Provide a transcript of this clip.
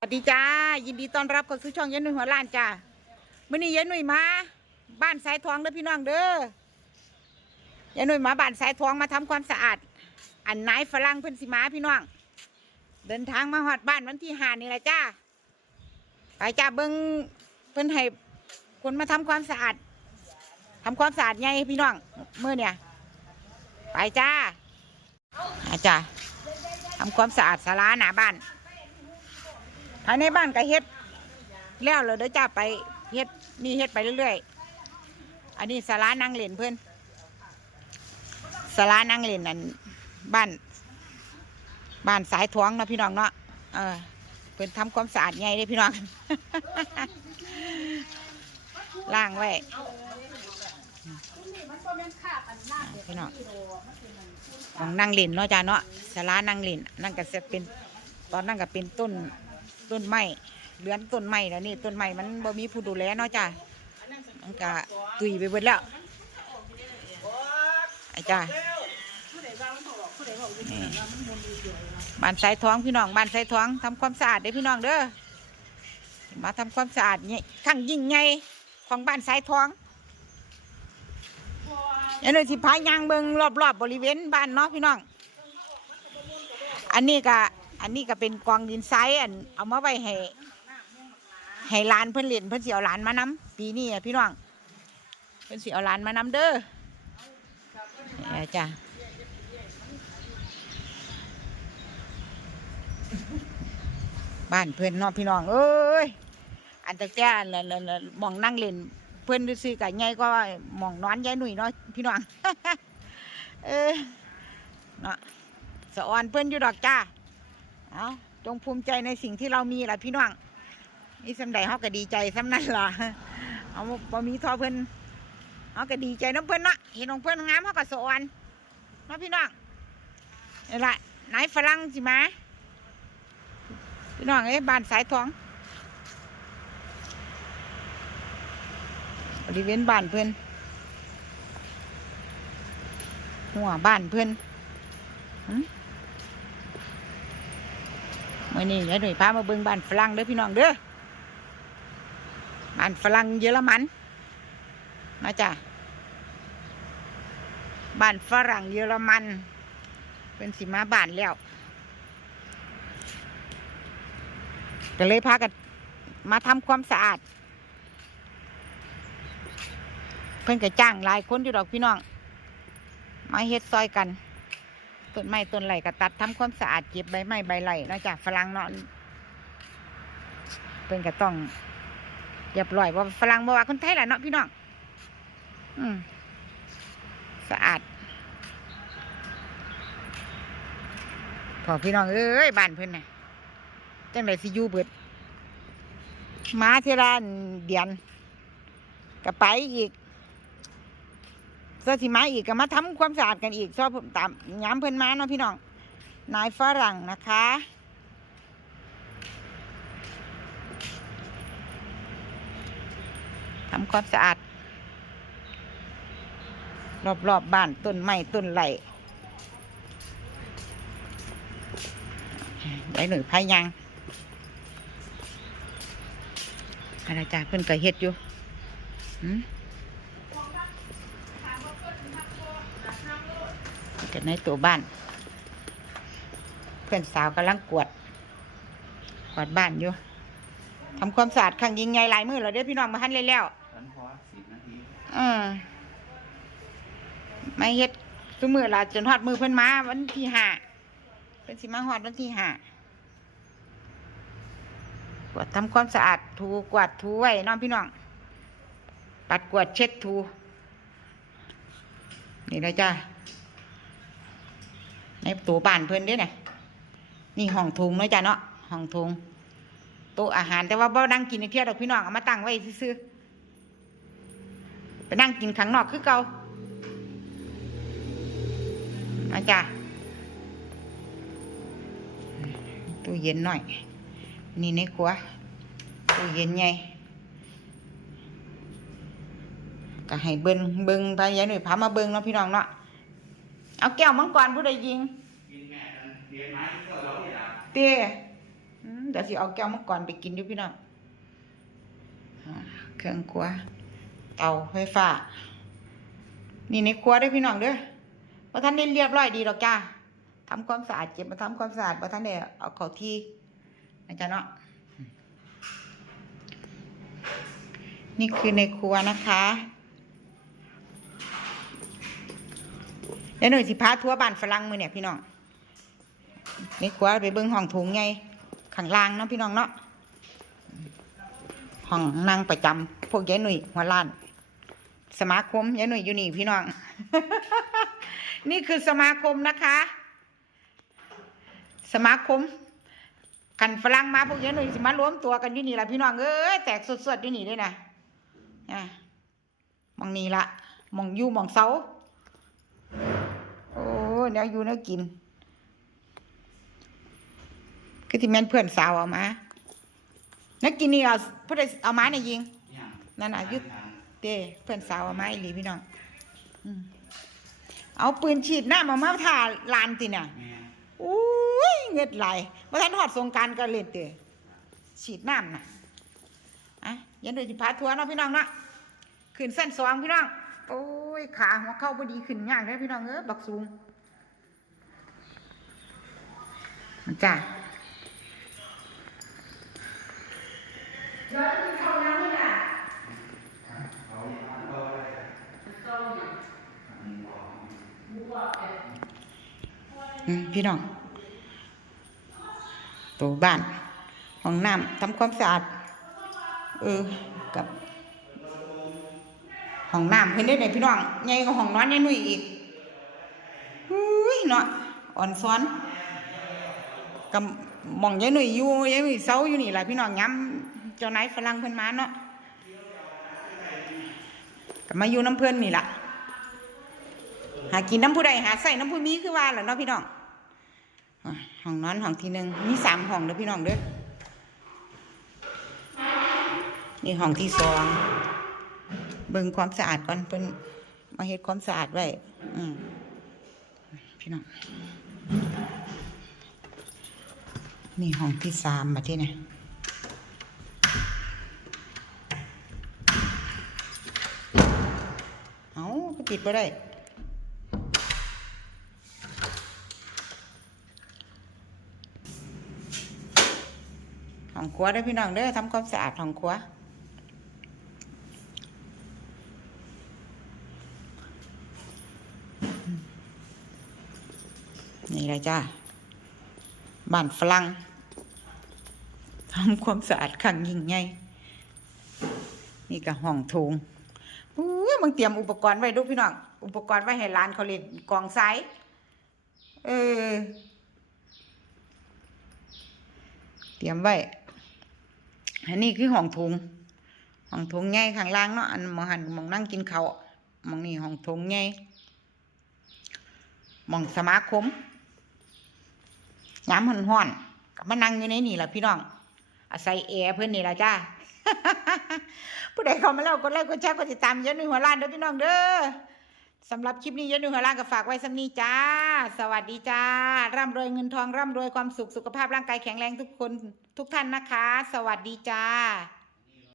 สวัสดีจ้า ยินดีต้อนรับเข้าสู่ช่องยายหนุ่ยหัวล้านจ้ามื่อนี้ยายหนุ่ยมา บ้านสายทองเด้อพี่น้องเด้อยายหนุ่ยมาบ้านสายทองมาทำความสะอาด อันไหนฝรั่งเพิ่นสิมาพี่น้อง เดินทางมาฮอดบ้านวันที่ห้านี่แหละจ้าไปจ้าเบิ้งเพิ่นให้คนมาทำความสะอาดทำความสะอาดไงพี่น้องเมื่อเนี่ย ไปจ้าอาจ้าทำความสะอาดศาลาหน้าบ้าน ภายในบ้านก็เฮ็ด แล้วเลยเดี๋ยวจ้าไปเฮ็ดนี่เฮ็ดไปเรื่อยๆ อันนี้สารานั่งเล่นเพื่อนสารานั่งเล่นอันบ้านบ้านสายท้วงเนาะพี่น้องเนาะเออเพื่อนทำความสะอาดไงเด้พี่น้องล่างไว้พี่น้องของนั่งเล่นเนาะจ้าเนาะสารานั่งเล่นนั่นก็จะเป็นตอนนั่นก็เป็นต้น ต้นไม้เลื้อนต้นไม้แล้วนี่ต้นไม้มันบ่มีผู้ดูแลเนาะจ้ะมันก็ตุยไปเบิดแล้วไอ้จ้าบ้านสายท้องพี่น้องบ้านสายท้องทำความสะอาดเด้อพี่น้องเด้อมาทำความสะอาดนี่ขั้งยิ่งใหญ่ของบ้านสายท้องยันเลยสิพายางเบิงรอบๆบบริเวณบ้านเนาะพี่น้อง อันนี้ก็ อันนี้ก็เป็นกองดินทรายอันเอามาไว้ให้ให้ลานเพิ่อนเล่นเพิ่อนเสิเอาหลานมานำปีนี้อะพี่น้องเพิ่อนเสิเอาหลานมานำเด้อนี่จ้ะบ้านเพิ่อนเนาะพี่น้องเอ้ยอันตะแก่อันละละละหมองนั่งเล่นเพิ่อนซื้อกับใหญ่ก็มองนอนยายหนุ่ยเนาะพี่น้องเออเนาะสะออนเพื่อนอยู่ดอกจ้า เอาจงภูมิใจในสิ่งที่เรามีล่ะพี่น้องนี่สำใดเขาก็ดีใจสำนั้นล่ะเอาพอมีทอเพื่อนเขาก็ดีใจน้องเพื่อนเนาะเห็นน้องเพื่อนงามเขาก็สะออนเนาะพี่น้องนี่แหละนายฝรั่งสิมาพี่น้องเอ้บ้านสายทองบริเวณบ้านเพื่อนหัวบ้านเพื่อน มื่อนี้ยายหนุ่ยพามาเบิ่งบ้านฝรั่งเด้อพี่น้องเด้อบ้านฝรั่งเยอรมันมาจ้ะบ้านฝรั่งเยอรมัน เป็นสิมาบ้านแล้วก็เลยพากันมาทำความสะอาด เพิ่นก็จ้างหลายคนอยู่ดอกพี่น้อง มาเฮ็ดซอยกัน ต้นไม้ต้นไหลก็ตัดทำความสะอาดเก็บใบไม้ใบไหลนอกจากฝรั่งเนาะเป็นก็ต้องเรียบร้อยว่าฝรั่งบ่ว่าคนไทยแหละเนาะพี่น้องอืมสะอาดพอพี่น้องเอ้ยบ้านเพิ่นน่ะจังไดสิยู่เบิดมาเทยละเดียนก็ไปอีก สื้อสีมาอีกก็มาทำความสะอาดกันอีกชอบตามย้ำเพิ่อนมาเนาะพี่น้องนายฝรั่งนะคะทำความสะอาด รอบๆบบ้านต้นไม้ต้นไหลได้หนึ่งพายังอะไรจ้าเพิ่อนก็เฮ็ดอยู่หืม กันในตัวบ้าน เพื่อนสาวกำลังกวด กวาดบ้านอยู่ทำความสะอาดครั้งยิงใหญ่หลายมือแล้วเด้อพี่น้องมาทันเลยแล้วฉันพอสิบนาไม่เฮ็ดทุกมือละจนฮอดมือเพิ่อนมาวันที่ห้าเพิ่นสิมาฮอดวันที่ห้ากวาดทำความสะอาดถูกวาดถูไว้น้องพี่น้อง ปัดกวาดเช็ดถู นี่เลยจ้า ในตัวบ้านเพิ่นด้น่ะนี่ห้องทุงเนาะจ้ะเนาะห้องทุงโต๊ะอาหารแต่ว่าบ่นั่งกินในเที่ยวดอกพี่น้องเอามาตั้งไว้ซื่อไปนั่งกินข้างนอกคือเก่าอาจ้ะตู้เย็นหน่อย นี่ในครัวตู้เย็นใหญ่ก็ให้เบิ่งเบิ่งพายายหน่อยพามาเบิ่งเนาะพี่น้องเนาะ เอาแก้วมังกรผู้ใดยิงกินแม่กันเรียนไม้ก็เราเนี่ยนะเตี้ยอืมเดี๋ยวสิเอาแก้วมังกรไปกินอยู่พี่น้องอ่าเครื่องครัว เตาไฟฟ้า นี่ในครัวเด้อพี่น้องเด้อบ่ทันได้เรียบร้อยดีดอกจ้าทำความสะอาดเก็บมาทำความสะอาดบ่ทันได้เอาเข้าที่นะจ๊ะเนาะนี่คือในครัวนะคะ แล้วหน่อยสิพาทัวบ้านฝรั่งมือเนี่ยพี่น้องนครัวไปเบิ่งห้องโถงไงข้างล่างเนาะพี่น้องเนาะห้องนั่งประจำพวกยายหนุ่ยหัวล้าน สมาคมยายหนุ่ยอยู่นี่พี่น้อง นี่คือสมาคมนะคะ สมาคมกันฝรั่งมาพวกยายหนุ่ยสิมารวมตัวกันอยู่นี่ละพี่น้องเอ้ยแตกสดๆอยู่นี่เลยนะอะมองนี่ละมองยู่มองเสา โอ้เดี๋ยวอยู่เดี๋ยวกิน คือที่แม่นเพื่อนสาวเอามานักกินนี่เอาผู้ใดเอามาเนี่ยยิงนั่นน่ะยึดเต้เพื่อนสาวเอามาอีหลีพี่น้องอืมเอาปืนฉีดหน้ามามาถ่าลานติน่ะอุ้ยเงือดไหลเมื่อท่านหอดสงกรารก็เล่นเตะฉีดน้ำน่ะอะอยันดูจิพาทัวร์เนาะพี่น้องเนาะขึ้นเส้นสองพี่น้องโอ้ยขาหัวเข้าพอดีขึ้นยากเลยพี่น้องเออบักสูง จ้าอืมพี่น้องตัวบ้านห้องน้ำทำความสะอาด เออ กับห้องน้ำเพิ่นได้ไหนพี่น้องใหญ่กว่าห้องนอนยายนุ่ยอีกอุ้ยเนาะอ่อนซ้อน กับมองยายนุ่ยอยู่ยายนุ่ยเซาอยู่นี่แหละพี่น้องย้ำเจ้านายฝรั่งเพิ่นมาเนาะก็มาอยู่น้ำเพิ่นนี่ล่ะ หากินน้ำผู้ใดหาใส่น้ำผู้มีคือว่าแหละเนาะพี่น้องห้องนอนห้องที่หนึ่งมีสามห้องเด้อพี่น้องเด้อนี่ห้องที่สองเบิ่งความสะอาดก่อนเพิ่นมาเฮ็ดความสะอาดไว้อืมพี่น้อง นี่ห้องที่สามมาที่ไหนเอาก็ปิดบ่ได้ห้องครัวเด้พี่น้องเด้อทำความสะอาดห้องครัวนี่เลยจ้าบ้านฝรั่ง ทำความสะอาดขังยิ่งใหญ่นี่ก็ห้องโถงอู้มึงเตรียมอุปกรณ์ไว้ดูพี่น้อง อุปกรณ์ไว้ให้ร้านเขาเล่นกองไซเออ เตรียมไว้ อันนี้คือห้องโถงห้องโถงใหญ่ข้างล่างเนาะ อันมองหันมองนั่งกินเขาวมองนี่ห้องโถงใหญ่มองสมาคมย้ำห่อนๆกับมานั่งอยู่ในนี่แหละพี่น้อง อาศัยแอร์เพื่อนนี่แหละจ้าผู้ใดเข้ามาแล้วกดไลค์กดแชร์กดติดตามเยอะหนึ่งหัวล้านเด้อพี่น้องเด้อสำหรับคลิปนี้เยอะหนึ่งหัวล้านก็ฝากไว้สำนี้จ้า สวัสดีจ้า ร่ำรวยเงินทองร่ำรวยความสุขสุขภาพร่างกายแข็งแรงทุกคนทุกท่านนะคะ สวัสดีจ้า